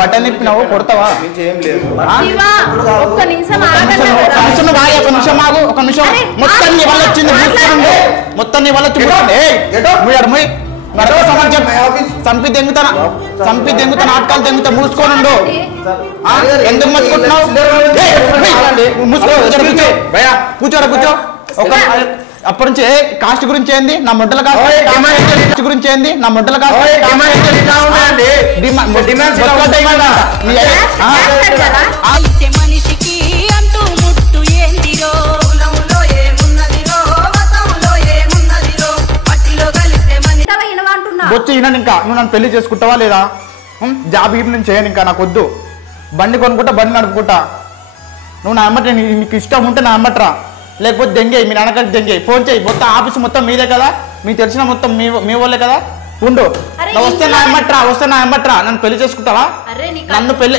Button ఇప్పినావు కొడతావా? ఒక నిమిషం మొత్తం నీ వల్ల వచ్చింది మొత్తం నీ వల్ల చంపి దెంగుతానా నాటకాలు దెంగుతా మూసుకోనుండు. ఎందుకు మర్చుకుంటున్నావు? కూర్చో. అప్పటి నుంచి కాస్ట్ గురించి ఏంది? నా మొట్టల కాస్ట్ గురించి ఏంది? నా మొట్టల కాస్ట్ వచ్చి ఈయన ఇంకా నువ్వు నన్ను పెళ్లి చేసుకుంటావా లేదా? జాబ్ గిప్ నుంచి చేయను, ఇంకా నాకు వద్దు. బండి కొనుక్కుంటా, బండి నడుపుకుంటా. నువ్వు నా అమ్మట, నీకు ఇష్టం ఉంటే నా అమ్మట్రా, లేకపోతే దెంగే మీ నాన్నగారికి దెంగే. ఫోన్ చేయి, మొత్తం ఆఫీస్ మొత్తం మీదే కదా, మీకు తెలిసిన మొత్తం మీ వాళ్ళే కదా. ఉండు, వస్తే నా అమ్మట్రా, నన్ను పెళ్లి చేసుకుంటావా? నన్ను పెళ్లి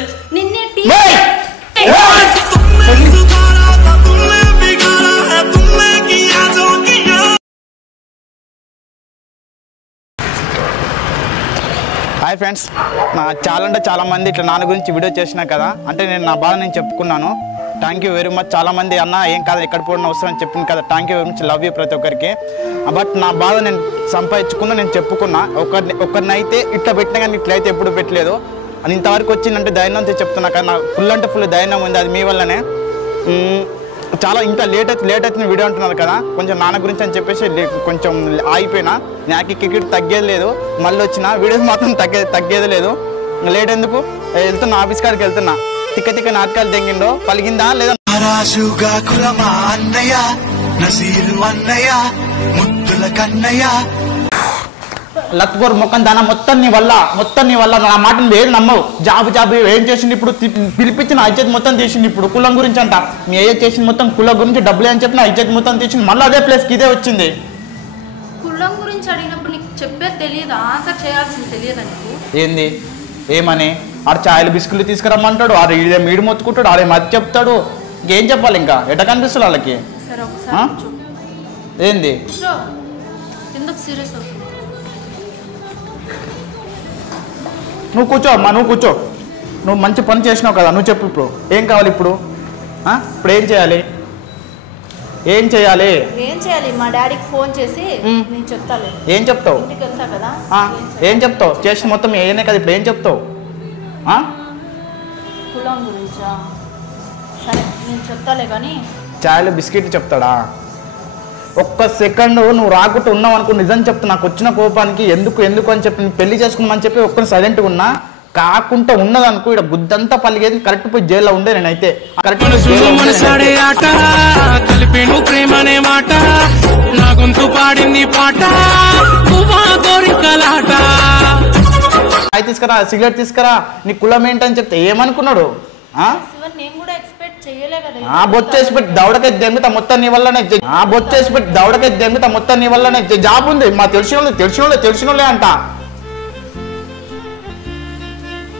హాయ్ ఫ్రెండ్స్, చాలా అంటే చాలామంది ఇట్లా నాన్న గురించి వీడియో చేసినా కదా, అంటే నేను నా బాధ నేను చెప్పుకున్నాను. Thank you very much. చాలామంది అన్న ఏం కాదు ఎక్కడ పోయినా వస్తానని చెప్పింది కదా, thank you very much, love you ప్రతి ఒక్కరికి. బట్ నా బాధ నేను సంపాదించుకున్నా, నేను చెప్పుకున్నా. ఒకరినైతే ఇట్లా పెట్టినా కానీ ఇట్లయితే ఎప్పుడు పెట్టలేదు. అది ఇంతవరకు వచ్చిందంటే ధైర్యంతో చెప్తున్నా కదా, నాకు ఫుల్ అంటే ఫుల్ ధైర్యం ఉంది, అది మీ వల్లనే. చాలా ఇంకా లేట్ అవుతుంది వీడియో అంటున్నారు కదా, కొంచెం నాన్న గురించి అని చెప్పేసి కొంచెం ఆగిపోయినా. నాకు కికెట్ తగ్గేది లేదు, మళ్ళీ వచ్చిన వీడియోస్ మాత్రం తగ్గేది లేదు. లేట్ ఎందుకు వెళ్తున్నా, ఆఫీస్ కాడికి వెళ్తున్నా. తిక్క నాటకాలు తెంగిండో పలిగిందా లేదా? లత్కోర్ మొక్కం దానా మొత్తం నీ వల్ల నా మాటలు ఏది నమ్మవు. జాబు ఏం చేసింది ఇప్పుడు? పిలిపించిన ఇజ్జత్ మొత్తం తీసింది. ఇప్పుడు కులం గురించి అంట, మీ ఏజ్ చేసింది మొత్తం కులం గురించి, డబ్బులు అని చెప్పిన ఇజ్జత్ మొత్తం తీసింది. మళ్ళీ అదే ప్లేస్కి ఇదే వచ్చింది. కులం గురించి అడిగినప్పుడు నీకు చెప్పేది తెలియదు, ఆన్సర్ చేయాల్సింది తెలియదా నీకు? ఏంది ఏమని? ఆడు ఛాయలు బిస్కులు తీసుకురమ్మంటాడు, ఆడు మీడు మొత్తుకుంటాడు, ఆడే మధ్య చెప్తాడు. ఇంకేం చెప్పాలి? ఇంకా ఎట కనిపిస్తుంది వాళ్ళకి? ఏంది ఎందుకు సీరియస్? నువ్వు కూర్చో అమ్మా, నువ్వు కూర్చో. నువ్వు మంచి పని చేసినావు కదా, నువ్వు చెప్పు ఇప్పుడు ఏం కావాలి? ఇప్పుడు ఏం చేయాలి? మా డాడీకి ఫోన్ చేసి నేను చెప్తాను. ఏం చెప్తావు? ఏం చెప్తావు? చేసిన మొత్తం ఏనే కదా, ఇప్పుడు ఏం చెప్తావు? కులం గురించా? సరే నేను చెప్తాలే కానీ. చాయలు బిస్కెట్ చెప్తాడా? ఒక్క సెకండ్ నువ్వు రాకుండా ఉన్నావు అనుకో, నిజం చెప్తా. నాకు వచ్చిన కోపానికి ఎందుకు అని చెప్పి పెళ్లి చేసుకున్నామని చెప్పి ఒక్కరు సైలెంట్గా ఉన్నా, కాకుండా ఉన్నదనుకో ఇక్కడ బుద్ధంతా పలిగేది. కరెక్ట్ పోయి జైల్లో ఉండే నేనైతే. తీసుకురా, సిగరెట్ తీసుకురా, నీ కులం ఏంటని చెప్తే ఏమనుకున్నాడు? బొచ్చేసి పెట్టి దౌడకే దెంగుతా మొత్తం నీ వల్లనే. జాబ్ ఉంది మా తెలిసినోళ్ళే అంట.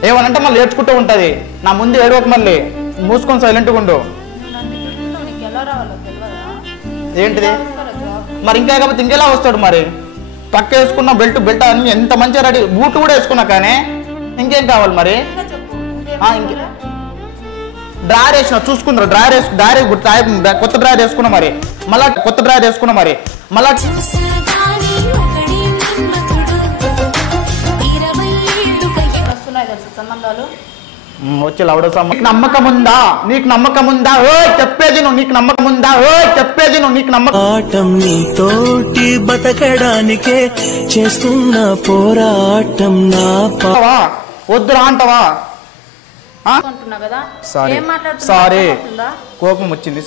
ఏమనంటే మళ్ళీ ఏడ్చుకుంటూ ఉంటది. నా ముందు ఏడవక, మళ్ళీ మూసుకొని సైలెంట్గా ఉండు. ఏంటిది మరి? ఇంకా కాకపోతే ఇంకెలా వస్తాడు మరి? పక్క వేసుకున్న బెల్ట్ అన్ని ఎంత మంచిగా రెడీ, బూట్ కూడా వేసుకున్నా, కానీ ఇంకేం కావాలి మరి? డ్రాయర్ వేసిన చూసుకున్నారు, కొత్త డ్రాయర్ వేసుకున్నా మరి, మళ్ళా వచ్చి లవడ నమ్మకం ఉందా? నీకు నమ్మకం ఉందా? చెప్పేది నువ్వు, నీకు నమ్మకం ఉందా? నీకు నమ్మకం నీతోటి బతకడానికే చేస్తున్న పోరాటం. వద్దురా అంటావా? సారీ, కోపం వచ్చింది,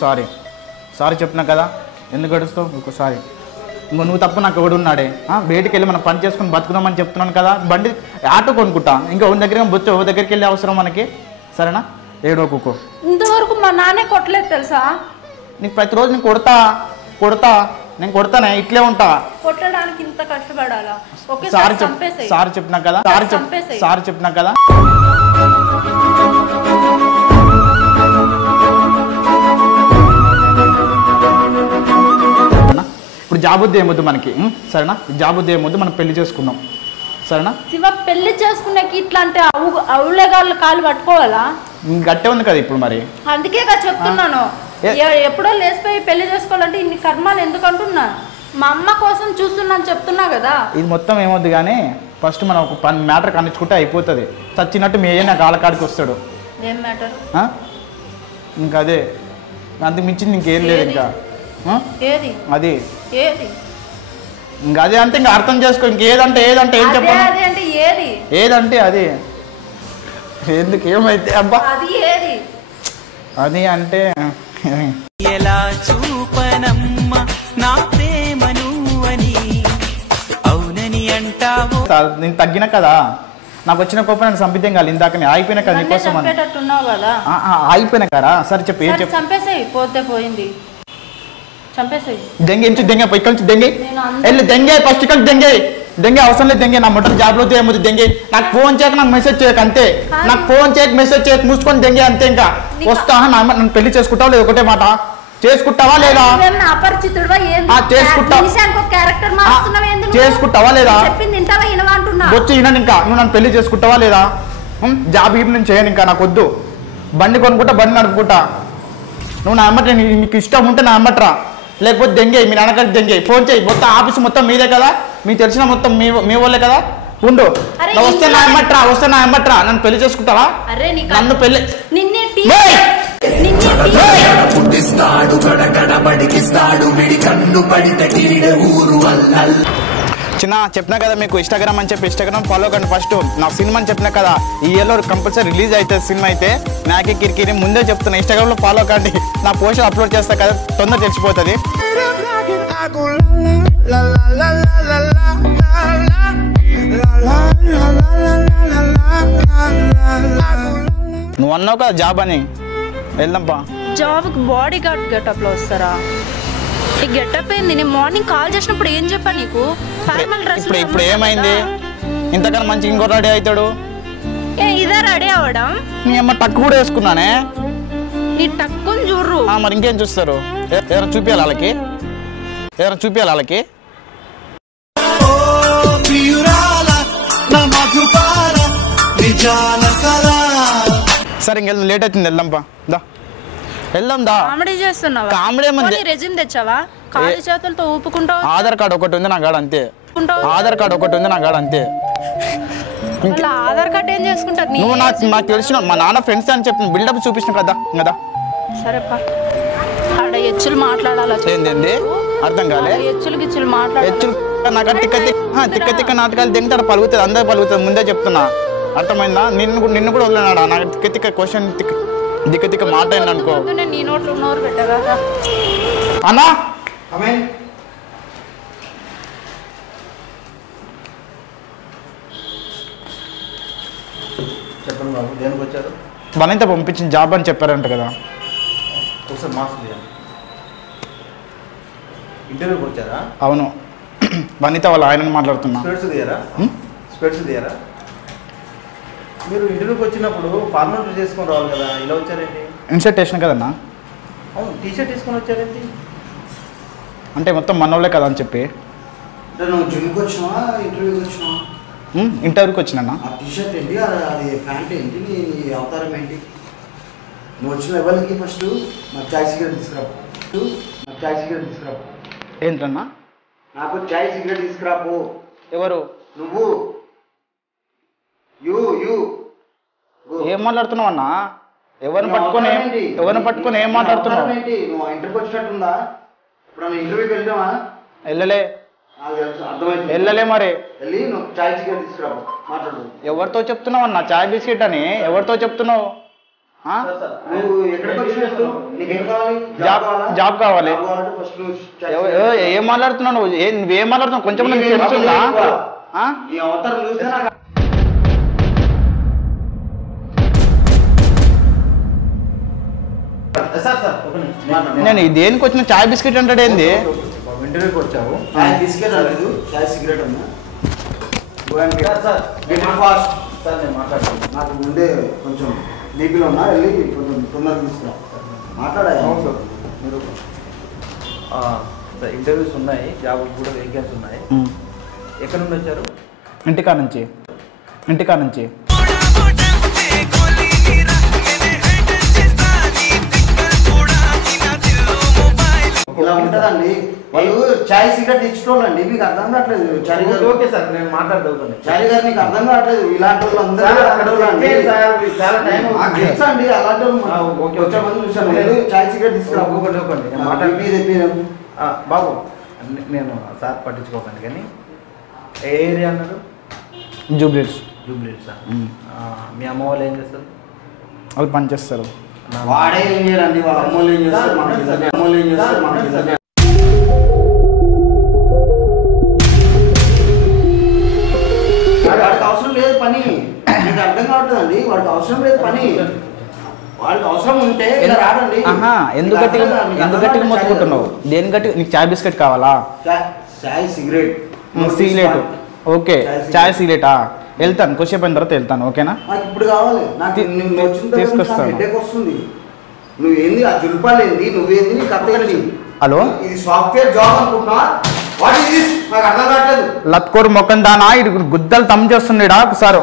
సారీ చెప్పినా కదా, ఎందుకు గడుస్తావు? ఇంకోసారి నువ్వు తప్ప నాకు ఎవడు ఉన్నాడే? బయటికి వెళ్ళి మనం పని చేసుకుని బతుకుదామని చెప్తున్నాను కదా. బండి ఆటో కొనుక్కుంటా, ఇంకా ఓ దగ్గరికి వెళ్ళే అవసరం మనకి. సరేనా? ఏడోకో. ఇంతవరకు మా నాన్నే కొట్టలేదు తెలుసా? నీకు ప్రతిరోజు నేను కొడతా, నేను కొడతానే, ఇట్లే ఉంటా. కొట్టడానికి ఇంత కష్టపడాలా? సారీ చెప్పినా కదా. ఇప్పుడు జాబుద్ది ఏమొద్దు మనకి, సరేనా? జాబుద్ది ఏమొద్దు, మనం పెళ్లి చేసుకుందాం, సరేనా? శివ పెళ్లి చేసుకునేకి ఇట్లాంటి అవులేగాళ్ళు కాళ్ళు పట్టుకోవాలా? గట్టే ఉంది కదా ఇప్పుడు మరి. అందుకే చెప్తున్నాను, ఎప్పుడో లేసిపోయి పెళ్లి చేసుకోవాలంటే ఇన్ని కర్మాలు ఎందుకు అంటున్నా? మా అమ్మ కోసం చూస్తున్నాను చెప్తున్నా కదా. ఇది మొత్తం ఏమొద్దు కానీ ఫస్ట్ మనం ఒక మ్యాటర్ కనిపించుకుంటే అయిపోతుంది. చచ్చినట్టు మీ అయ్యే నాకు ఆలకాడికి వస్తాడు. ఏం మ్యాటర్? ఇంకా అదే, అంతకు మించింది ఇంకేం లేదు. ఇంకా ఏది అది ఏది ఇంకా అదే అంటే ఇంకా అర్థం చేసుకో. ఇంకేదంటే ఏదంటే ఏం చెప్పాలి? అంటే ఏది ఏదంటే అది ఎందుకు ఏమైతే అబ్బా అది ఏది అది అంటే ఎలా చూపనమ్మ నా ప్రేమను అని అవునని అంటావు. నేను తగ్గిన కదా, నాకు వచ్చిన కోపం నన్ను చంపిద్దాం కాదు. ఇందాక నేను ఆగిపోయిన కదా నీకోసం అని. ఆగిపోయిన కదా. సరే చెప్పు, ఏం చెప్పు. చంపేసాయి, పోతే పోయింది, చంపేసాయి. దెంగే నుంచి దెంగే పై కలిసి దెంగే వెళ్ళి దెంగే ఫస్ట్ కలిసి దెంగే దెంగే అవసరం లేదు. దెంగే నా మొట్ట జాబ్లో ఏమవుతుంది దెంగే. నాకు ఫోన్ చేయక నాకు మెసేజ్ చేయక అంతే. నాకు ఫోన్ చేయక మెసేజ్ చేయక మూసుకొని దెంగే అంతే. ఇంకా వస్తా నన్ను పెళ్లి చేసుకుంటావా లేదు? ఒకటే మాట, చేసుకుంటావా లేదా? చేసుకుంటావా లేదా? వచ్చి వినను. ఇంకా నువ్వు నన్ను పెళ్లి చేసుకుంటావా లేదా? జాబ్ గిబ్ నేను చేయను. ఇంకా నాకు వద్దు. బండి కొనుక్కుంటా, బండి నడుపుకుంటా. నువ్వు నా అమ్మట, నీకు ఇష్టం ఉంటే నా అమ్మట్రా, లేకపోతే దెంగే మీ నాన్నగారికి దెంగే. ఫోన్ చేయి. మొత్తం ఆఫీస్ మొత్తం మీదే కదా, మీకు తెలిసిన మొత్తం మీ వాళ్ళే కదా. ఉండు, వస్తే నా అమ్మట్రా, వస్తే నా అమ్మట్రా. నన్ను పెళ్లి చేసుకుంటావా? నన్ను పెళ్లి చిన్న చెప్పినా కదా మీకు ఇన్స్టాగ్రామ్ అని చెప్పి. ఇన్స్టాగ్రామ్ ఫాలో కండి ఫస్ట్. నా సినిమా అని చెప్పినా కదా, ఈ ఇయర్లో కంపల్సరీ రిలీజ్ అవుతుంది సినిమా అయితే. నాకే కిరికిరి ముందే చెప్తున్నా, ఇన్స్టాగ్రామ్లో ఫాలో కండి. నా పోస్టర్ అప్లోడ్ చేస్తా కదా, తొందర తెలిసిపోతుంది. నువ్వు అన్నావు కదా జాబ్ అని, వెళ్దాంపా. జాబ్కి బాడీ గార్డ్ గెటప్ లో వస్తారా? ఈ గెటప్ ఏంది? నేను మార్నింగ్ కాల్ చేసినప్పుడు ఏం చెప్పా నీకు? Formal dress. ఇప్పుడు ఏమైంది? ఇంతకన్నా మంచి ఇంకో రెడీ అవుతాడు. ఇదే రెడీ అవ్వడం? నీ అమ్మ టక్కు కూడా వేసుకున్నానే. నీ టక్కుని చూడరు మరి ఇంకేం చూస్తారు? ఏదైనా చూపించాలి వాళ్ళకి, ఏదైనా చూపించాలి వాళ్ళకి. సరే ఇంకెళ్దాం, లేట్ అవుతుంది, వెళ్దాంపా. దా వెళ్దాం. దా కామెడీ చేస్తున్నావా? కామెడీ ఏముంది? రెజ్యూమ్ తెచ్చావా? కాలి చేతులతో ఊపుకుంటావు. ఆధార్ కార్డు ఒకటి ఉంది నా కాడ అంతే. ఆధార్ కార్డు ఒకటి ఉంది నా కాడ అంతే. ఆధార్ కార్డు ఏం చేసుకుంటారు? నువ్వు నాకు తెలిసిన మా నాన్న ఫ్రెండ్స్ అని చెప్పిన బిల్డప్ చూపించిన కదా కదా. సరేపా, ఆడ ఎచ్చులు మాట్లాడాలి. ఏంది అర్థం కాలే? ఎచ్చులు గిచ్చులు మాట్లాడాలి. ఎచ్చులు నాకు తిక్క తిక్క నాటకాలు దింటాడు, పలుకుతుంది, అందరు పలుకుతుంది. ముందే చెప్తున్నా, అర్థమైందా? నిన్ను కూడా వదిలేనాడా? నాకు తిక్క తిక్క క్వశ్చన్ దిక్క తిక్క మాట అనుకో. నీ నోట్లో నోరు పెట్టగా అన్నా. చెప్పండి బాబు, దేనికి వచ్చారు? వనిత పంపించిన జాబ్ అని చెప్పారంట కదా. ఒకసారి మాస్క్ ఇంటర్వ్యూకి వచ్చారా? అవును, వనిత వాళ్ళ ఆయనని మాట్లాడుతున్నా. స్పెట్స్ తీయరా? మీరు ఇంటర్వ్యూకి వచ్చినప్పుడు ఫార్మల్ డ్రెస్ చేసుకొని రావాలి కదా, ఇలా వచ్చారేంటి? ఇన్షర్ట్ వేసిన కదన్నా. అవును, టీషర్ట్ వేసుకొని వచ్చారేంటి? అంటే మొత్తం మనోళ్ళే కదా అని చెప్పి. అంటే నువ్వు జిమ్కి వచ్చినావా, ఇంటర్వ్యూకి వచ్చినావా? ఇంటర్వ్యూకి వచ్చినా. ఆ టీషర్ట్ ఏంటి, అది ప్యాంట్ ఏంటి, నీ అవతారం ఏంటి? నువ్వు వచ్చిన ఎవరికి ఫస్ట్ నాకు చాయ్ సిగరెట్ తీసుకురా. ఏంటన్నా? నాకు చాయ్ సిగరెట్ తీసుకురాపు. ఎవరు? నువ్వు. ఏం మాట్లాడుతున్నావు అన్నా? ఎవరిని పట్టుకొని ఏం మాట్లాడుతున్నావు? నువ్వు ఇంటర్వ్యూకి వచ్చినట్టుందా? ఇప్పుడు నువ్వు ఇంటర్వ్యూకి వెళ్తావా? వెళ్ళలే. అర్థమైంది, వెళ్ళలే. మరి వెళ్ళి నువ్వు చాయ్ సిగరెట్ తీసుకురావు. మాట్లాడు. ఎవరితో చెప్తున్నావు అన్న చాయ్ బిస్కెట్ అని? ఎవరితో చెప్తున్నావు? నువ్వు ఎక్కడికి వచ్చినట్టు? నీకేం కావాలి? జాబ్ కావాలి. ఫస్ట్ ఏం మాట్లాడుతున్నావు నువ్వేం మాట్లాడుతున్నావు? కొంచెం తెలుస్తుందా? ఈ అవతారం చూస్తే నేను దేనికి వచ్చిన చాయ్ బిస్కెట్ అంటాడు ఏంది? ఇంటర్వ్యూకి వచ్చావు, చాయ్ బిస్కెట్ రాలేదు, చాయ్ సిగరెట్ అన్నా. ఫాస్ట్ సార్, నేను మాట్లాడతాను. నాకు ముందే కొంచెం బీపీలో ఉన్నా, వెళ్ళి కొంచెం తొందరగా తీసుకురా. మాట్లాడాలి మీరు. ఇంటర్వ్యూస్ ఉన్నాయి, జాబ్ కూడా వేకెన్సీ ఉన్నాయి. ఎక్కడ నుండి వచ్చారు? ఇంటికా నుంచి ఇలా ఉంటదండి. వాళ్ళు చాయ్ సిగరెట్ ఇచ్చేటోళ్ళండి, మీకు అర్థం కావట్లేదు. చారి గారు ఓకే సార్, నేను మాట్లాడగలుగుతాను. చారి గారు నీకు అర్థం కావట్లేదు. ఇలాంటి వాళ్ళు అందరూ చాలా టైం తెలుసా అండి, అలాంటి ఓకే వచ్చే మంది చూసాను. చాయ్ సిగరెట్ తీసుకురా బాబు. నేను సార్ పట్టించుకోకండి, కానీ ఏ ఏరియా అన్నారు? జూబ్లీస్ సార్. మీ అమ్మ వాళ్ళు ఏం చేస్తారు? వాళ్ళు పనిచేస్తారు. వాడే ఏం చేయరండి, వాళ్ళ అమ్మోళ్ళు ఏం చేస్తారు మనకి వాడికి అవసరం లేదు పని. మీకు అర్థం కావట్లేదండి, వాడికి అవసరం లేదు పని. వాళ్ళకి అవసరం ఉంటే రాడండి. ఎందుకు గట్టిగా మొత్తుకుంటున్నావు? దేని గట్టి? నీకు చాయ్ బిస్కెట్ కావాలా? చాయ్ సిగరెట్ ఓకే, చాయ్ సిగరెటా? వెళ్తాను, కొద్దిసేపు అయిన తర్వాత వెళ్తాను. ఓకేనా? నాకు ఇప్పుడు కావాలి. నాకు తీసుకొస్తాను. హెడేక్ వస్తుంది. నువ్వేంది ఆ జుల్పాలు ఏంది, నువ్వేంది, నీ కథ ఏంటి? హలో, ఇది సాఫ్ట్వేర్ జాబ్ అనుకుంటున్నా? What is this? నాకు అర్థం కావట్లేదు. లత్కోరు మొక్కం దానా, ఇటు గుద్దలు దమ్ చేస్తుండేడా ఒకసారి?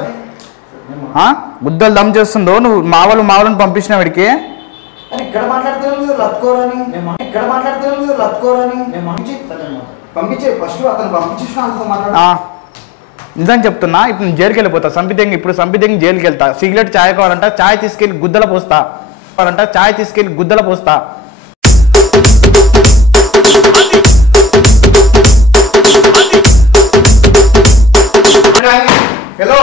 గుద్దలు దమ్ చేస్తుండో నువ్వు మావలను పంపించిన వాడికి. ఇక్కడ మాట్లాడుతున్నావు లత్కోరని, పంపించే ఫస్ట్ అతను పంపించేసిన అంత మాట్లాడు. నిజం చెప్తున్నా, ఇప్పుడు నేను జైలుకి వెళ్ళిపోతా. సంపిదెంగి జైలుకి వెళ్తా. సిగరెట్ చాయ్ కావాలంట, చాయ్ తీసుకెళ్ళి గుద్దల పోస్తా. హలో,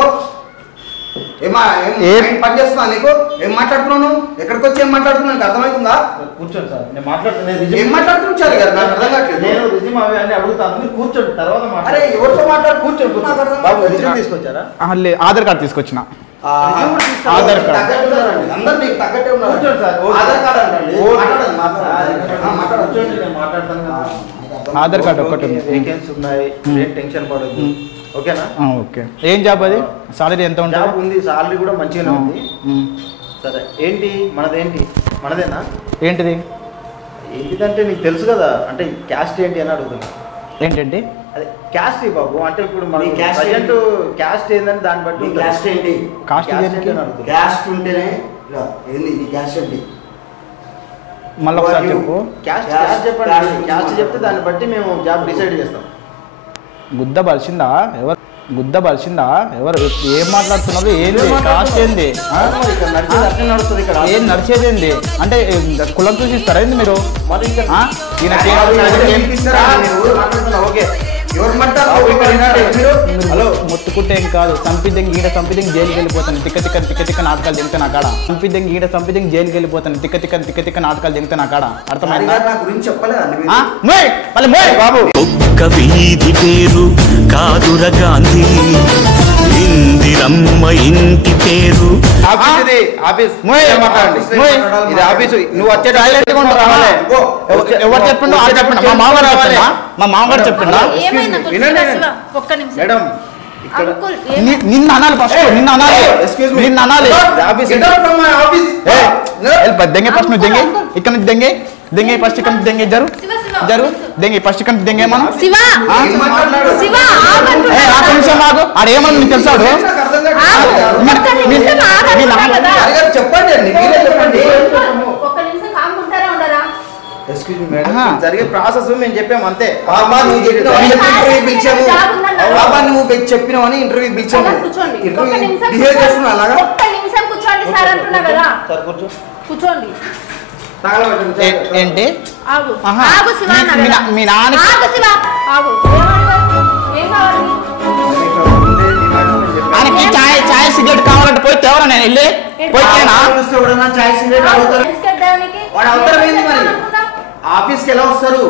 పని చేస్తున్నా నీకు? ఏం మాట్లాడుతున్నాను? ఎక్కడికి వచ్చి ఏం మాట్లాడుతున్నాను అర్థమవుతుందా? కూర్చోండి సార్, నేను మాట్లాడుతున్నాను. ఏం మాట్లాడుతున్నాను చారి గారు? నాకు అర్థం కావట్లేదు. నేను రిజ్యూమ్ అవి అన్ని అడుగుతాను, మీరు కూర్చోండి. తర్వాత అరే ఎవరితో మాట్లాడు? కూర్చోండి. బాబు, రిజ్యూమ్ తీసుకొచ్చారా? ఆధార్ కార్డు తీసుకొచ్చిన. ఆధార్ కార్డు అందరు నీకు తగ్గట్టే ఉన్నారు. కూర్చోండి సార్. ఆధార్ కార్డు అంటే కూర్చోండి, నేను మాట్లాడతాను కదా. ఆధార్ కార్డు ఒకటి వేకెన్సీ ఉన్నాయి, ఏం టెన్షన్ పడద్దు. ఓకేనా? ఓకే. ఏం జాబ్ అది? సాలరీ ఎంత ఉంటుంది? జాబ్ ఉంది, సాలరీ కూడా మంచిగానే ఉంది. సరే, ఏంటి మనదేనా? ఏంటిది? ఏంటిదంటే నీకు తెలుసు కదా, అంటే క్యాస్ట్ ఏంటి అని అడుగుతున్నా. ఏంటండి? అదే క్యాస్ట్ బాబు, అంటే ఇప్పుడు మన క్యాస్ట్ ప్రజెంట్ క్యాస్ట్ ఏంటని దాన్ని బట్టి క్యాస్ట్ ఏంటి? కాస్ట్ క్యాస్ట్ ఉంటేనే ఏంది నీ క్యాస్ట్ ఏంటి? మళ్ళీ ఒకసారి చెప్పు. క్యాస్ట్ చెప్పండి. క్యాస్ట్ చెప్తే దాన్ని బట్టి మేము జాబ్ డిసైడ్ చేస్తాం. గుద్ద బలిసిందా? ఎవరు ఏం మాట్లాడుతున్నారు? ఏంది కాస్ట్? ఏంది ఏం నడిచేది? ఏంది అంటే కులం చూసి ఇస్తారా ఏంది మీరు? మొత్తుకుంటే ఏం కాదు. సంపిద్దంగి జైలుకి వెళ్ళిపోతాను. తిక్క నాటకాలు దింగితే నా కాడ. సంపిద్దంగి జైలుకి వెళ్ళిపోతాను. తిక్క నాటకాలు దింగితే నా కాడ. అర్థమైందా? నా గురించి చెప్పలేదు బాబు. ఒక్క వీధి పేరు కాదుర గాంధీ, ఇందిరమ్మ ఇంటి పేరు. నువ్వు వచ్చే టాయిలెట్ రావాలి. ఎవరు చెప్పిండు? ఆడు చెప్పిండు. మా మామగారు చెప్పిండా? మేడం, నిన్న అనాలి. ఫస్ట్ నిన్న అనాలి. దెంగే ఫస్ట్. నువ్వు దెంగే ఇక్కడ నుంచి దెంగే ఫస్ట్. ఇక్కడ నుంచి దెంగే జరు దెంగే ఫస్ట్. ఇక్కడ నుంచి దెంగే మనం. నిమిషం ఆగు. ఆడేమన్నా నీకు తెలుసాడు? చెప్పండి. జరిగే ప్రాసెస్ మేము చెప్పాము అంతే. నువ్వు చెప్పినావని ఇంటర్వ్యూ పిలిచాము. బిహేవ్ చేస్తున్నా అలాగా. కూర్చోండి. ఏంటి? మీ ఆయనకి చాయ్ సిగరెట్ కావాలంటే పోయి తేవరా? నేను వెళ్ళి పోయినా ఆఫీస్కి ఎలా వస్తారు?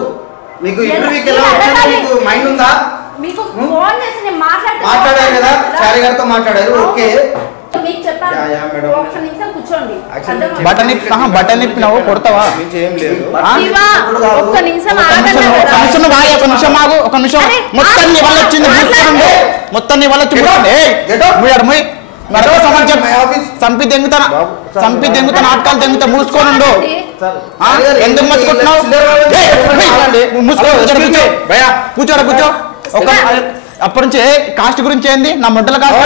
మీకు ఇంటర్వ్యూకి ఎలా వచ్చారు? మీకు మైండ్ ఉందా? మాట్లాడారు కదా, చారి గారితో మాట్లాడారు. ఓకే, బటన్ ఇప్పినావు కొడతావా? ఒక నిమిషం. మొత్తం నీ వల్ల వచ్చింది. చంపి దెంగుతా నాటకాలు దెంగుతా. మూసుకోనుండు. ఎందుకు మర్చిపోతున్నావు? కూర్చో. అప్పటి నుంచి కాస్ట్ గురించి ఏంది నా ముడ్డల కాస్ట్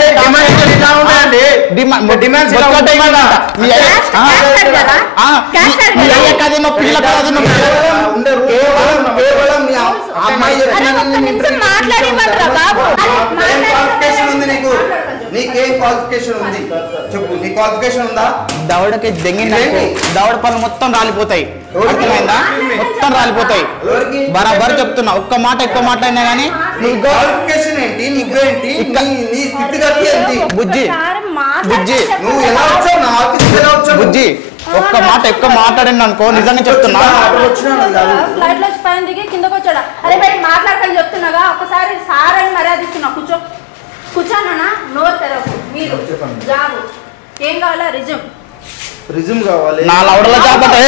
నీకేం క్వాలిఫికేషన్ ఉంది చెప్పు, నీ క్వాలిఫికేషన్ ఉందా? దవడకి దెంగిందంటే దవడ పళ్ళు మొత్తం రాలిపోతాయి, అర్థమైందా? మొత్తం రాలిపోతాయి. బరాబర్ చెప్తున్నా, ఒక్క మాట ఎక్కువ మాట్లాడినా గానీ నీ క్వాలిఫికేషన్ ఏంటి, నీకేంటి, నీ స్థితిగతి ఏంటి? బుజ్జి బుజ్జి నువ్వు ఎలా వచ్చావు నా ఆఫీస్కి ఎలా వచ్చావు? బుజ్జి ఒక్క మాట ఎక్కువ మాట్లాడింది అనుకో, నిజంగా చెప్తున్నా. ఫ్లైట్ లో పైన దిగి కిందకు వచ్చాడా? అరే బయట మాట్లాడకని చెప్తున్నాగా, ఒకసారి సార్ అని మర్యాద ఇస్తున్నా. కూర్చోనా? నోరు తెరవు. మీరు జాబ్ ఏం కావాలా? రిజ్యూమ్ కావాలి. నా లవడల జాబ్ అంటే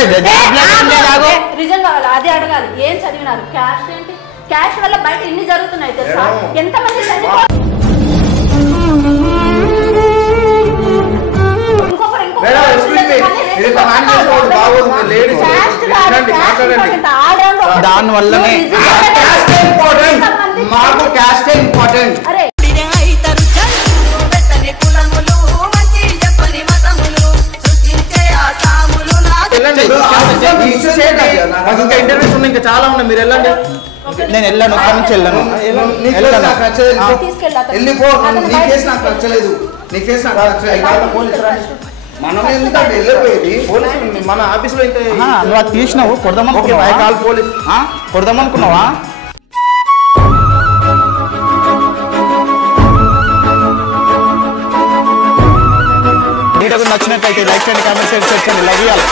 రిజల్ట్ కావాలి, అది అడగాలి. ఏం చదివినారు? క్యాష్ ఏంటి? క్యాష్ వల్ల బయట ఇన్ని జరుగుతున్నాయి తెలుసా? ఎంతమంది దాని వల్లనే మాకు క్యాస్ట్ ఇంపార్టెంట్. ఇంకా ఇంటర్వ్యూస్ ఉన్నాయి, ఇంకా చాలా ఉన్నాయి, మీరు వెళ్ళండి. నేను వెళ్ళాను, ఇక్కడ నుంచి వెళ్ళాను. వెళ్ళిపో, నీ కేసు నాకు నచ్చలేదు, నీ కేసు నాకు నచ్చలేదు. మనం ఎందుకంటే వెళ్ళిపోయేది పోలీసు మన ఆఫీసులో అయితే నువ్వు అది తీసినావు, కొడదామనుకున్నావా? వీడియో నచ్చినట్లయితే లైక్ చేయండి, కామెంట్ చేయండి, లవ్ యూ ఆల్.